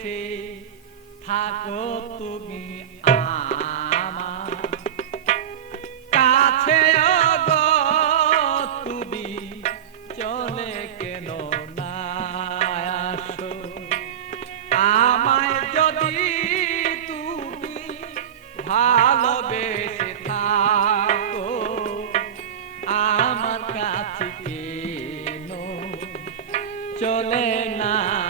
বসে থাকো তুমি তুমি, চলে কেন না আমায় যদি তুমি আমার কাছে কেন চলে না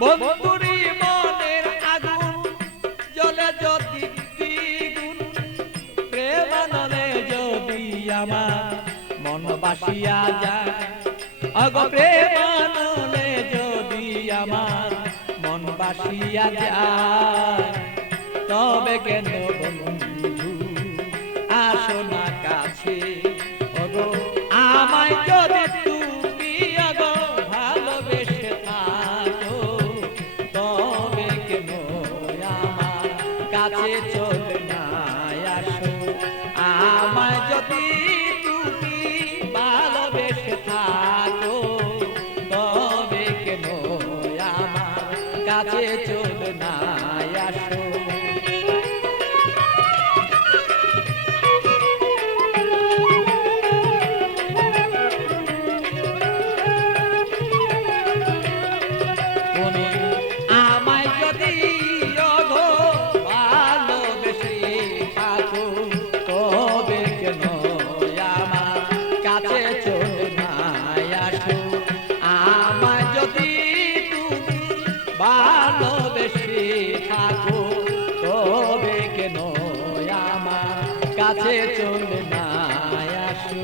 বন্ধুরি মনের আগুন, জলে যদি দ্বিগুণ প্রেমানলে যদি আমার মন বাসিয়া যায়। অগ প্রেমানলে যদি আমার মন বাসিয়া যায়। তবে কেন বন্ধু, আসো না কাছে। কাছে আসো। আমায় যদি তুমি ভালোবেসে থাকো ভালোবেসে থাকো তবে কেন আমার কাছে চলে না আসো?